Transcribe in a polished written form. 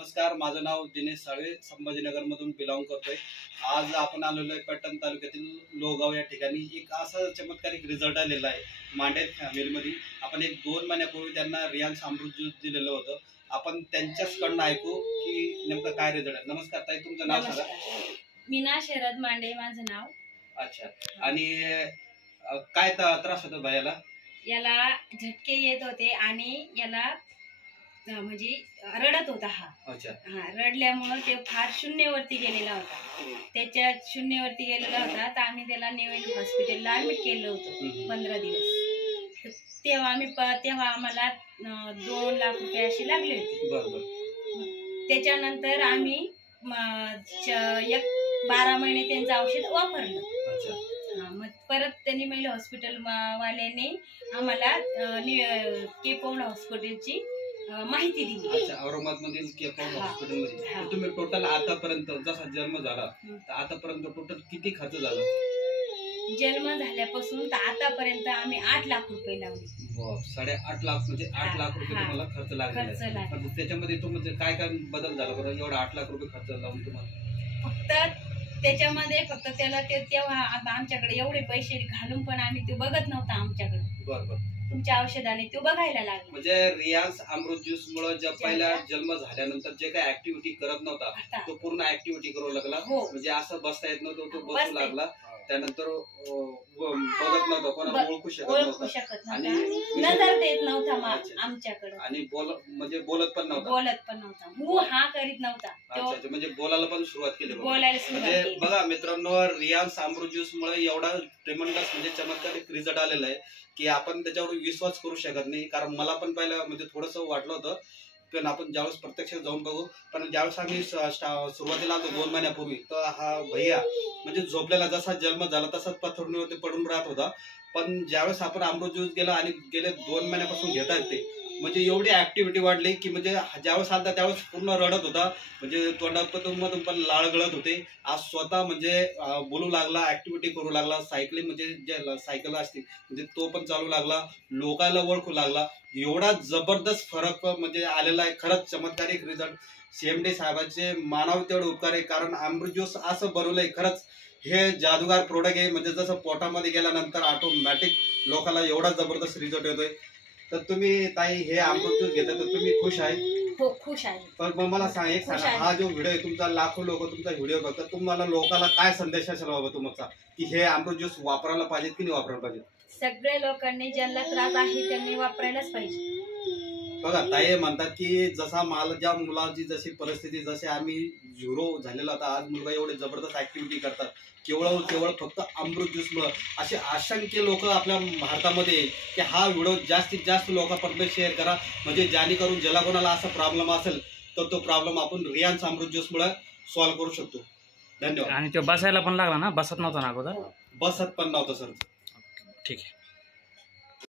नमस्कार, माझं नाव दिनेश साळवे, संभाजीनगरमधून बिलॉंग करतोय। आज आपण आलेलो आहे पैठण तालुक्यातील लोहगाव या ठिकाणी। एक असा चमत्कारिक रिझल्ट आलेला आहे मांडे फॅमिलीमध्ये। आपण एक 2 महिन्यापूर्वी त्यांना रियांश अमृत ज्यूस दिलेलं होतं। आपण त्यांच्याचकडून ऐकू की नेमकं काय रिझल्ट आहे। नमस्कार ताई, तुमचं नाव सांगा। मीना शरद मांडे माझं नाव। अच्छा, आणि काय त्रास होता बायाला? याला झटके येत होते आणि याला म्हणजे रडत होता हा। अच्छा, रडल्यामुळे ते फार शून्यवरती गेलेला होता। त्याच्या शून्यवरती गेलेला होता तर आम्ही त्याला नेवल हॉस्पिटलला ऍडमिट केलं होतं 15 दिवस। तेव्हा आम्हाला 2 लाख रुपये अशी लागले होते। बरोबर। त्याच्यानंतर आम्ही 12 महिने त्यांचं औषध वापरलं। अच्छा, मग परत त्यांनी मैले हॉस्पिटल वाल्याने आम्हाला केपौंड हॉस्पिटलची माहिती दिली। अच्छा, औरंगाबादमधील केपौंड हॉस्पिटलमध्ये तुम्ही टोटल आतापर्यंत जसा जन्म झाला तर आतापर्यंत टोटल किती खर्च झाला? जन्म झाल्यापासून तर आतापर्यंत आम्ही 8 लाख रुपये लावले। 8.5 लाख म्हणजे 8 लाख रुपये तुम्हाला खर्च लागला। पण त्याच्यामध्ये तुमचं काय काय बदल झाला बरं एवढा 8 लाख रुपये खर्च लावून तुम्हाला? फक्त त्याच्यामध्ये तेव्हा आता आमच्याकडे एवढे पैसे घालून पण आम्ही ते बघत नव्हता आमच्याकडे। बरोबर। तुमच्या औषधाने तो बघायला लागला। म्हणजे रियांश अमृत ज्यूस मुळे जे पहिला जन्म झाल्यानंतर जे काही ऍक्टिव्हिटी करत नव्हता तो पूर्ण ऍक्टिव्हिटी करू लागला। म्हणजे असं बसता येत नव्हतं, तो बसू लागला। त्यानंतर बघत नव्हता, कोणाला ओळखू शकत नव्हता आणि नजर देत नव्हता आमच्याकडे, आणि बोलत पण नव्हता। हा करीत नव्हता। अच्छा, म्हणजे बोलायला पण सुरुवात केली। म्हणजे बघा मित्रांनो, रियांश अमृत ज्यूस मुळे एवढा ट्रेमेंडस म्हणजे चमत्कारिक रिझल्ट आलेला आहे की आपण त्याच्यावर विश्वास करू शकत नाही। कारण मला पण पहिलं म्हणजे थोडंसं वाटलं होतं, पण आपण ज्यावेळेस प्रत्यक्ष जाऊन बघू। पण ज्यावेळेस आम्ही सुरुवातीला आलो 2 महिन्यापूर्वी, तर हा भैया म्हणजे झोपलेला जसा जन्म झाला तसाच पथरणीवरती पडून राहत होता। पण ज्यावेळेस आपण अमृत ज्यूस गेला आणि गेले 2 महिन्यापासून घेतात ते, म्हणजे एवढी ऍक्टिव्हिटी वाढली की म्हणजे ज्यावेळेस आलता त्यावेळेस पूर्ण रडत होता, म्हणजे तोंडातून पण लाळ गळत होते। आज स्वतः म्हणजे बोलू लागला, ऍक्टिव्हिटी करू लागला, सायकलिंग म्हणजे जे सायकल असते म्हणजे तो पण चालू लागला, लोकांना ओळखू लागला। एवढा जबरदस्त फरक म्हणजे आलेला आहे। खरंच चमत्कारिक रिझल्ट। CMD साहेबांचे मानावे तेवढे उपकार आहे। कारण अमृत ज्यूस असं बनवलंय, खरंच हे जादूगार प्रोडक्ट आहे। म्हणजे जसं पोटामध्ये गेल्यानंतर ऑटोमॅटिक लोकांना एवढा जबरदस्त रिझल्ट येतोय। तर तुम्ही ताई हे अमृत ज्यूस घेता तर तुम्ही खुश आहे? हो, खुश आहे। पण मला सांगा, हा जो व्हिडिओ आहे तुमचा, लाखो लोक तुमचा व्हिडिओ बघतात, तुम्हाला लोकांना काय संदेश असेल बाबा तुमचा की हे अमृत ज्यूस वापरायला पाहिजे की नाही वापरायला पाहिजे? सगळ्या लोकांनी ज्यांना त्रास आहे त्यांनी वापरायलाच पाहिजे। बघा, ताई म्हणतात की जसा ज्या मुलाची जशी परिस्थिती, जसे आम्ही 0 झालेला होता, आज मुलगा एवढे जबरदस्त ऍक्टिव्हिटी करतात केवळ फक्त अमृत ज्यूस मुळे। असे असंख्य लोक आपल्या भारतामध्ये, की हा व्हिडिओ जास्तीत जास्त लोकांपर्यंत शेअर करा, म्हणजे जेणेकरून ज्याला कोणाला असा प्रॉब्लेम असेल तर तो प्रॉब्लेम आपण रियांश अमृत ज्यूस मुळे सॉल्व्ह करू शकतो। धन्यवाद। आणि तो बसायला पण लागला ना? बसत नव्हता ना अगोदर? बसत पण नव्हतं सर। ठीक आहे।